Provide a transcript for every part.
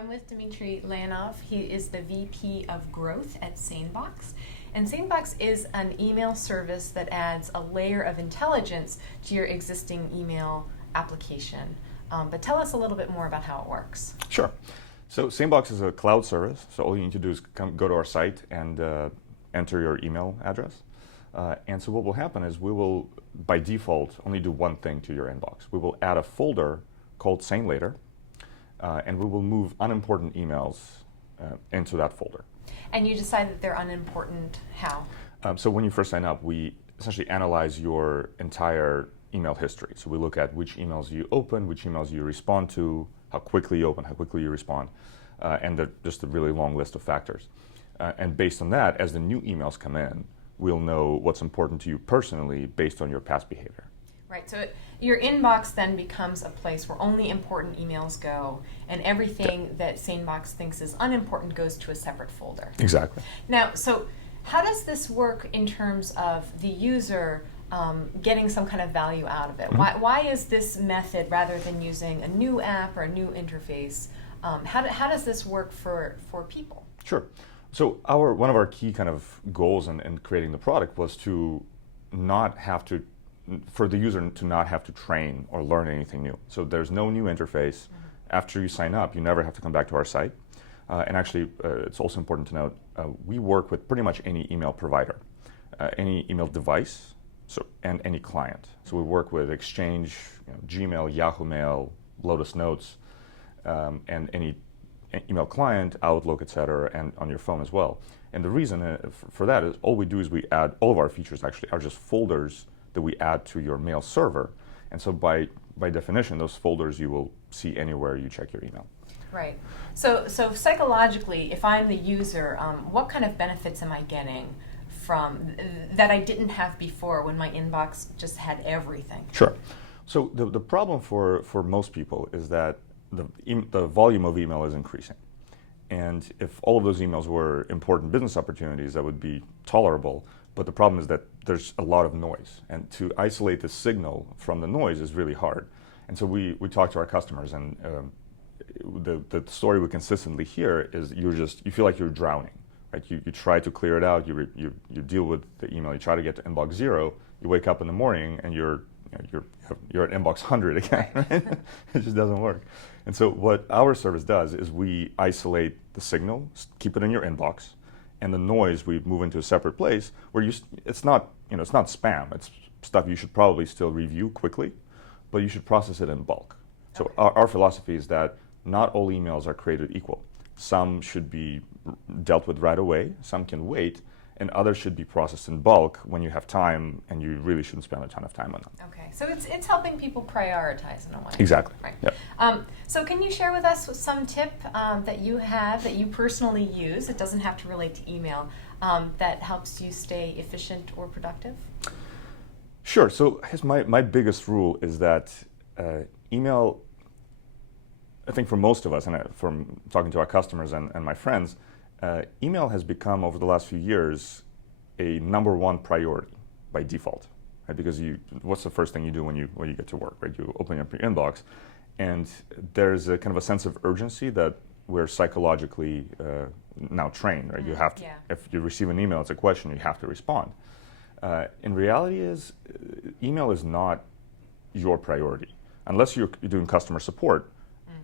I'm with Dimitri Leonov. He is the VP of Growth at SaneBox. And SaneBox is an email service that adds a layer of intelligence to your existing email application. But tell us a little bit more about how it works. Sure. So SaneBox is a cloud service. So all you need to do is go to our site and enter your email address. And so what will happen is we will, by default, only do one thing to your inbox. We will add a folder called Sane Later, and we will move unimportant emails into that folder. And you decide that they're unimportant how? So when you first sign up, we essentially analyze your entire email history. So we look at which emails you open, which emails you respond to, how quickly you open, how quickly you respond, and just a really long list of factors. And based on that, as the new emails come in, we'll know what's important to you personally based on your past behavior. Right, so your inbox then becomes a place where only important emails go, and everything that SaneBox thinks is unimportant goes to a separate folder. Exactly. Now, so how does this work in terms of the user getting some kind of value out of it? Mm-hmm. Why is this method, rather than using a new app or a new interface, how does this work for people? Sure. So one of our key kind of goals in creating the product was to not have to, for the user to not have to train or learn anything new. So there's no new interface. Mm-hmm. After you sign up, you never have to come back to our site. And actually, it's also important to note, we work with pretty much any email provider, any email device, and any client. So we work with Exchange, Gmail, Yahoo Mail, Lotus Notes, and any email client, Outlook, etc., and on your phone as well. And the reason for that is all we do is we add, all of our features actually are just folders that we add to your mail server. And so by definition, those folders you will see anywhere you check your email. Right. So psychologically, if I'm the user, what kind of benefits am I getting from that I didn't have before when my inbox just had everything? Sure. So the problem for most people is that the volume of email is increasing. And if all of those emails were important business opportunities, that would be tolerable. But the problem is that there's a lot of noise. And to isolate the signal from the noise is really hard. And so we talk to our customers, and the story we consistently hear is you feel like you're drowning. Right? You try to clear it out, you deal with the email, you try to get to inbox 0, you wake up in the morning and you're at inbox 100 again. Right? It just doesn't work. And so what our service does is we isolate the signal, keep it in your inbox, and the noise we move into a separate place where it's not spam. It's stuff you should probably still review quickly, but you should process it in bulk. So okay. Our philosophy is that not all emails are created equal. Some should be dealt with right away, some can wait, and others should be processed in bulk when you have time, and you really shouldn't spend a ton of time on them. Okay, so it's helping people prioritize in a way. Exactly. Right. Yep. So can you share with us some tip that you have, that you personally use, it doesn't have to relate to email, that helps you stay efficient or productive? Sure, so I guess my biggest rule is that email, I think for most of us, and from talking to our customers and my friends, email has become, over the last few years, a #1 priority by default, right? Because what's the first thing you do when you get to work, right? You open up your inbox, and there's a kind of a sense of urgency that we're psychologically now trained, right? You have to, if you receive an email, it's a question, you have to respond. In reality, email is not your priority. Unless you're doing customer support,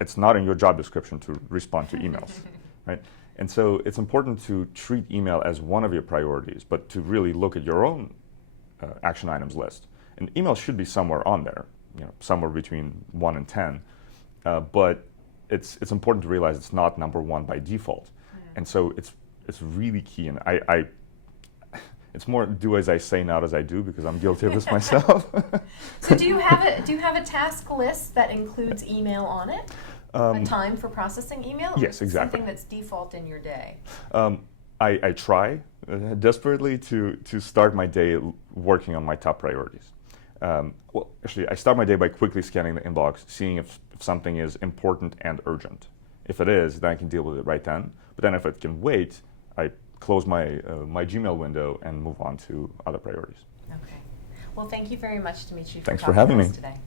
it's not in your job description to respond to emails, right? And so it's important to treat email as one of your priorities, but to really look at your own action items list. And email should be somewhere on there, somewhere between 1 and 10. But it's important to realize it's not #1 by default. And so it's really key. And it's more do as I say, not as I do, because I'm guilty of this myself. So do you have a task list that includes email on it? A time for processing email? Yes, exactly. Something that's default in your day? I try desperately to start my day working on my top priorities. Well, actually, I start my day by quickly scanning the inbox, seeing if something is important and urgent. If it is, then I can deal with it right then. But then if it can wait, I close my Gmail window and move on to other priorities. Okay. Well, thank you very much, Dimitri, Thanks for having talking to me. us today.